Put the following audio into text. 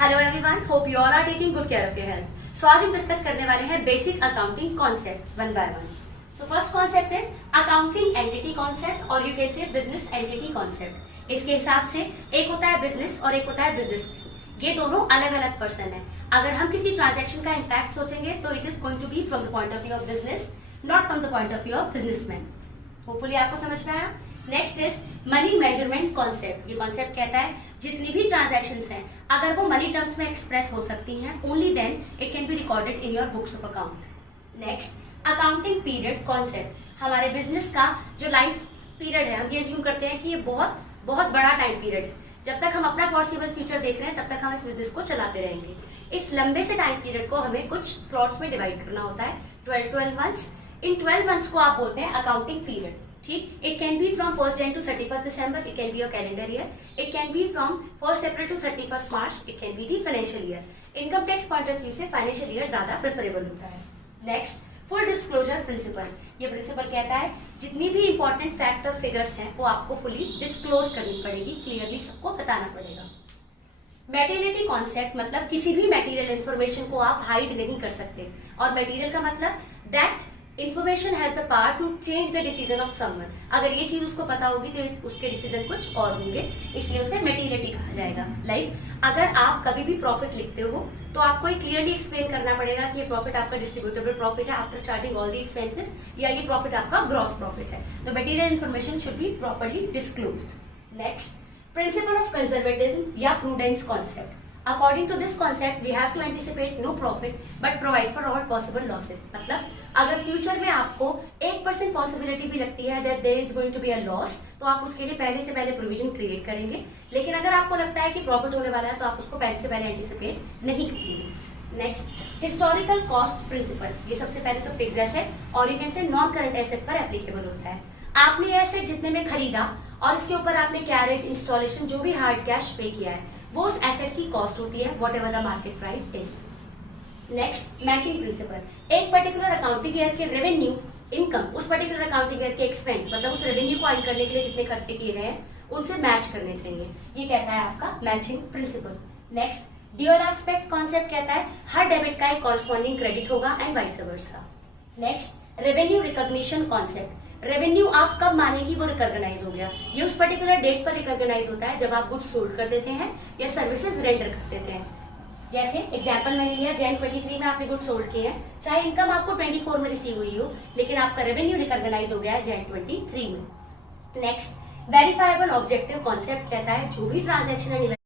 Hello everyone, hope you all are taking good care of your health. So आज हम discuss करने वाले हैं basic accounting concepts one by one. So first concept is accounting entity concept और you can say business entity concept. इसके हिसाब से एक होता है बिजनेस और एक होता है बिजनेस। ये दोनों अलग अलग पर्सन है। अगर हम किसी ट्रांजेक्शन का इम्पैक्ट सोचेंगे तो it is going to be from the point of view of business, not from the point of view of businessman. Hopefully आपको समझ में आया। Next is money measurement concept. ये कॉन्सेप्ट कहता है जितनी भी ट्रांजैक्शंस हैं अगर वो मनी टर्म्स में एक्सप्रेस हो सकती हैं, only then it can be recorded in your books of account. Next accounting period concept. हमारे बिजनेस का जो लाइफ पीरियड है, हम ये अज्यूम करते हैं कि ये बहुत बहुत बड़ा टाइम पीरियड है। जब तक हम अपना पॉसिबल फ्यूचर देख रहे हैं तब तक हम इस बिजनेस को चलाते रहेंगे। इस लंबे से टाइम पीरियड को हमें कुछ स्लॉट्स में डिवाइड करना होता है, 12 मंथ्स। इन 12 मंथ्स को आप बोलते हैं अकाउंटिंग पीरियड। ठीक, it can B from 1st Jan to 31st December, it can be your calendar year, it can be from 1st April to 31st March, it can be the financial year। Income tax point of view से financial year ज्यादा preferable होता है। Next full disclosure principle. ये principle कहता है जितनी भी important fact और फिगर्स हैं वो आपको फुली डिस्क्लोज करनी पड़ेगी, क्लियरली सबको बताना पड़ेगा। मेटीरियलिटी कॉन्सेप्ट मतलब किसी भी मेटीरियल इन्फॉर्मेशन को आप हाइड नहीं कर सकते, और मेटीरियल का मतलब that information has the power to change the decision of someone. अगर ये चीज उसको पता होगी तो उसके डिसीजन कुछ और होंगे, इसलिए उसे मेटीरियलिटी कहा जाएगा। लाइक अगर आप कभी भी प्रॉफिट लिखते हो तो आपको ये क्लियरली एक्सप्लेन करना पड़ेगा कि ये प्रॉफिट आपका डिस्ट्रीब्यूटेबल प्रॉफिट है after charging all the expenses, या ये प्रॉफिट आपका ग्रॉस प्रॉफिट है। तो material information should be properly disclosed. Next principle of conservatism या prudence concept. According to this concept, we have to anticipate no profit but provide for all possible losses। मतलब अगर future में आपको 1% possibility भी लगती है that there is going to be a loss, तो आप उसके लिए पहले से पहले प्रोविजन क्रिएट करेंगे। लेकिन अगर आपको लगता है कि प्रॉफिट होने वाला है तो आप उसको पहले से पहले एंटिसिपेट नहीं करेंगे। Next historical cost principle. ये सबसे पहले तो फिक्स्ड एसेट और you can say non current asset पर एप्लीकेबल होता है। आपने ये एसेट जितने में खरीदा और इसके ऊपर आपने कैरेज, इंस्टॉलेशन, जो भी हार्ड कैश पे किया है वो उस एसेट की कॉस्ट होती है, what ever the market price is. Next matching principal. एक पर्टिकुलर अकाउंटिंग ईयर के रेवेन्यू इनकम उस पर्टिकुलर अकाउंटिंग ईयर के एक्सपेंस मतलब उस रेवेन्यू को ऐड करने के लिए जितने खर्चे किए गए हैं उनसे मैच करने चाहिए। ये कहता है आपका matching principal. Next dual aspect concept कहता है हर डेबिट का एक कॉरस्पॉन्डिंग क्रेडिट होगा and vice versa. Next revenue recognition concept. Revenue आप कब माने कि वो रिकॉग्नाइज हो गया, ये उस पर्टिकुलर डेट पर रिकॉग्नाइज होता है जब आप गुड्स सोल्ड कर देते हैं या सर्विसेज रेंडर कर देते हैं। जैसे एग्जांपल मैंने लिया Jan 23 में आपने गुड्स सोल्ड किए हैं, चाहे इनकम आपको 24 में रिसीव हुई हो, लेकिन आपका रेवेन्यू रिकॉग्नाइज हो गया है Jan 23 में। नेक्स्ट वेरीफाइबल ऑब्जेक्टिव कॉन्सेप्ट कहता है जो भी ट्रांजेक्शन